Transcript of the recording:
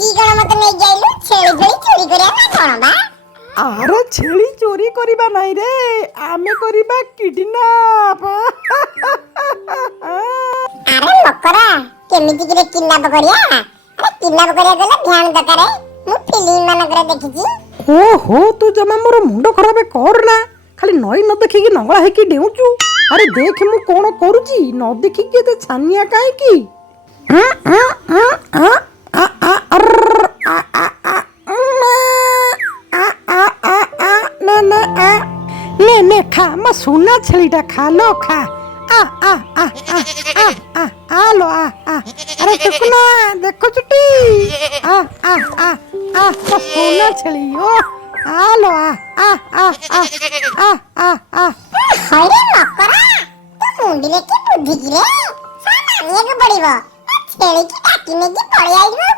की कण मते नै जाइलु छेली छेली चोरी करिया ना कण बा आरे छेली चोरी करिबा नाही रे आमे करिबा किडनैप अरे मकरा केमिति कि किडनैप करिया अरे किडनैप करिया गले ध्यान दकारे मु फिल्म मानकरे देखिची ओहो तू जमा मोर मुंड खराब कर ना खाली नई न देखि कि नंगला है कि डेउचू अरे देख मु कोन करूची न देखि के ते छानिया काहे की ने खा म सोना छेलीटा खा लो खा आ आ आ आ आ आ लो आ अरे टुकना देखो छुट्टी आ आ आ आ म सोना छेली ओ आ लो आ आ आ आ आ आ हरे मकरा तू मुंडी रे की बुद्धि की रे सामानिया के पड़िबो छेली की डाकी ने की पड़े आइबो